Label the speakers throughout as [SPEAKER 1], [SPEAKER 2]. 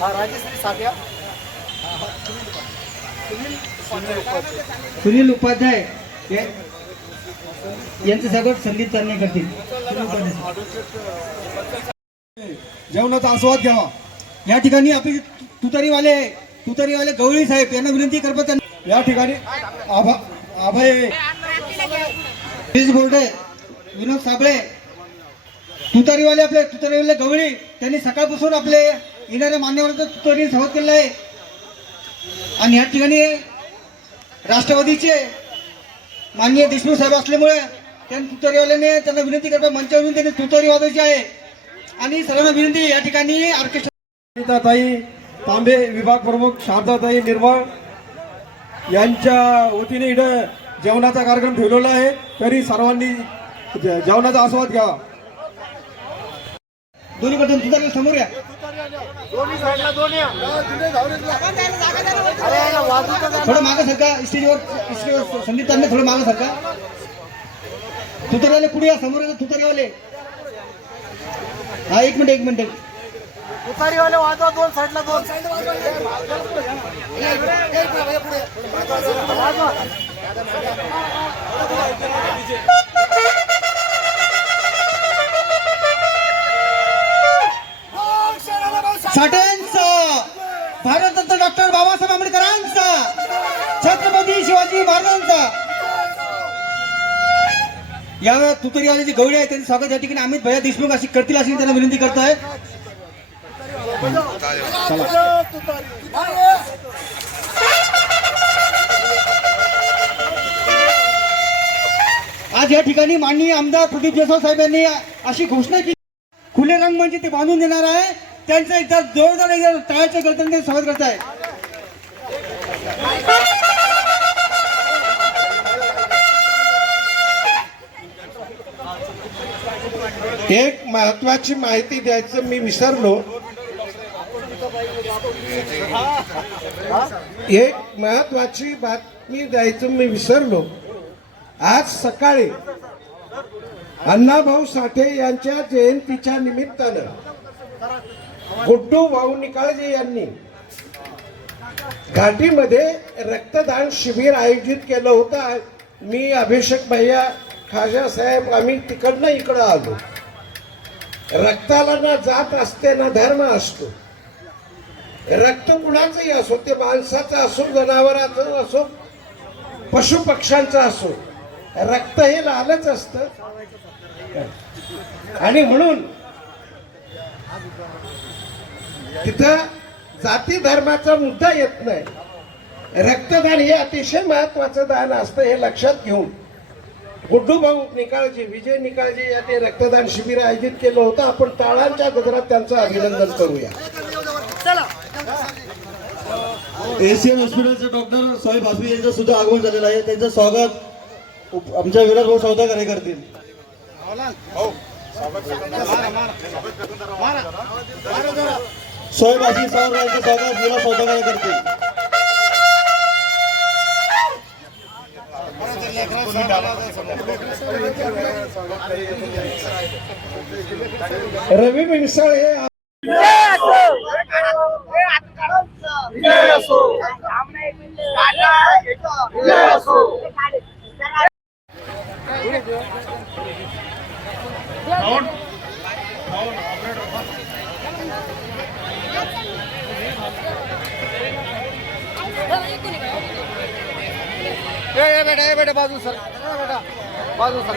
[SPEAKER 1] हा साठ्या
[SPEAKER 2] सुनील उपाध्याय यांचं सगळं संगीत चालणे करतील.
[SPEAKER 1] जेवणाचा आस्वाद घ्यावा.
[SPEAKER 2] या ठिकाणी आपले तुतारीवाले तुतारीवाले गवळी साहेब यांना विनंती करतो त्यांना
[SPEAKER 1] या ठिकाणी आभा अभय
[SPEAKER 2] बोर्डे विनोद साबळे तुतारीवाले आपले तुतारीवाले गवळी त्यांनी सकाळपासून आपले येणाऱ्या मान्यवरांचं तुतारी स्वागत केलेलं आहे. आणि या ठिकाणी राष्ट्रवादीचे माननीय देशमुख साहेब असल्यामुळे त्यांनी तुतारीवाल्याने त्यांना विनंती करतो मंचावरून त्यांनी तुतारी वाजवायची आहे. आणि सर्वांना विनंती या ठिकाणी ऑर्केस्ट्रा
[SPEAKER 1] ताई तांबे विभाग प्रमुख शारदाताई निर्मळ यांच्या वतीने इथं जेवणाचा कार्यक्रम ठेवलेला आहे. तरी सर्वांनी जेवणाचा आस्वाद घ्यावा.
[SPEAKER 2] दोन्ही कडून तुझ्या समोर या. थोडं मागं सरका स्टेजवर स्टेजवर संगीत थोडं मागं सरका तुतरवाले पुढे या? समोर तुतरवाले. हा एक मिनिट एक मिनिट.
[SPEAKER 3] तुतारीवाले वाजवा दोन साईडला दोन.
[SPEAKER 2] साठ्यांचा भारतरत्न डॉक्टर बाबासाहेब आंबेडकरांचा. छत्रपती शिवाजी महाराजांचा. या आले जे गवळे आहेत त्यांचं स्वागत या ठिकाणी अमित भैया देशमुख अशी करतील अशी त्यांना विनंती करतोय. आज या ठिकाणी माननीय आमदार प्रदीप जयस्वाल साहेब यांनी अशी घोषणा केली. खुले रंग म्हणजे ते बांधून देणार आहे. त्यांचं एकदा जोरदार एकदा टाळ्याच्या गळत्याने स्वागत करत आहे
[SPEAKER 4] एक महत्वाची माहिती द्यायचं मी विसरलो. एक महत्वाची बातमी द्यायचं मी विसरलो. आज सकाळी अण्णाभाऊ साठे यांच्या जयंतीच्या निमित्तानं गुड्डू भाऊ निकाळजे यांनी घाटीमध्ये रक्तदान शिबिर आयोजित केलं होतं. मी अभिषेक भैया खाजा साहेब आम्ही तिकडनं इकडं आलो. रक्ताला ना जात असते ना धर्म असतो. रक्त कुणाचंही असो ते माणसाचं असो जनावराचं असो पशु पक्ष्यांचं असो रक्त हे लालच असत. आणि म्हणून तिथं जाती धर्माचा मुद्दा येत नाही. रक्तदान हे अतिशय महत्वाचं दान असतं हे लक्षात घेऊन. गुड्डू भाऊ निकाळजे विजय निकाळजे यांनी रक्तदान शिबिर आयोजित केलं होतं. आपण टाळांच्या गजरात त्यांचं अभिनंदन करूया.
[SPEAKER 2] एशियन हॉस्पिटलचे डॉक्टर साहेब भासवी यांचं सुद्धा आगमन झालेलं आहे. त्यांचं स्वागत आमच्या विराट भाऊ सौदागर हे करतील सोहेब आशिष साहेब यांचं स्वागत विराट सौदागर हे करतील
[SPEAKER 4] रवी मिणसाळ
[SPEAKER 3] बेटा बेटा बाजू सर। बेटा बाजू सर।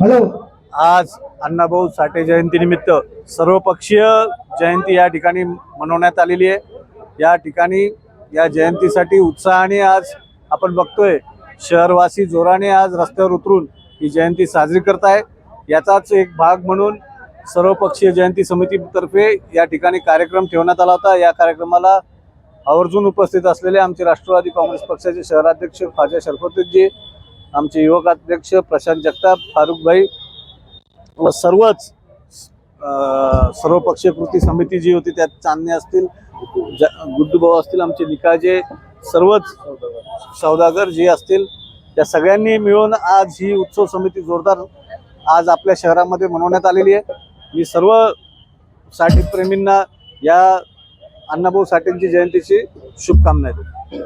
[SPEAKER 2] हॅलो.
[SPEAKER 5] आज अण्णाभाऊ साठे जयंतीनिमित्त सर्वपक्षीय जयंती या ठिकाणी मनवण्यात आलेली आहे. या ठिकाणी या जयंतीसाठी उत्साहाने आज आपण बघतोय शहरवासी जोराने आज रस्त्यावर उतरून ही जयंती साजरी करत आहे. याचाच एक भाग म्हणून सर्वपक्षीय जयंती समितीतर्फे या ठिकाणी कार्यक्रम ठेवण्यात आला होता. या कार्यक्रमाला आवर्जून उपस्थित असलेले आमचे राष्ट्रवादी काँग्रेस पक्षाचे शहराध्यक्ष ख्वाजा शरफतजी आमचे युवक अध्यक्ष प्रशांत जगताप फारुखभाई व सर्वच सर्वपक्षीय कृती समिती जी होती त्यात चांदणे असतील ज- गुड्डूभाऊ असतील आमचे निकाजे सर्वच सौदागर जे असतील त्या सगळ्यांनी मिळून आज ही उत्सव समिती जोरदार आज आपल्या शहरामध्ये मनवण्यात आलेली आहे. मी सर्व साठीप्रेमींना या अण्णाभाऊ साठेंची जयंतीची शुभकामना देतो.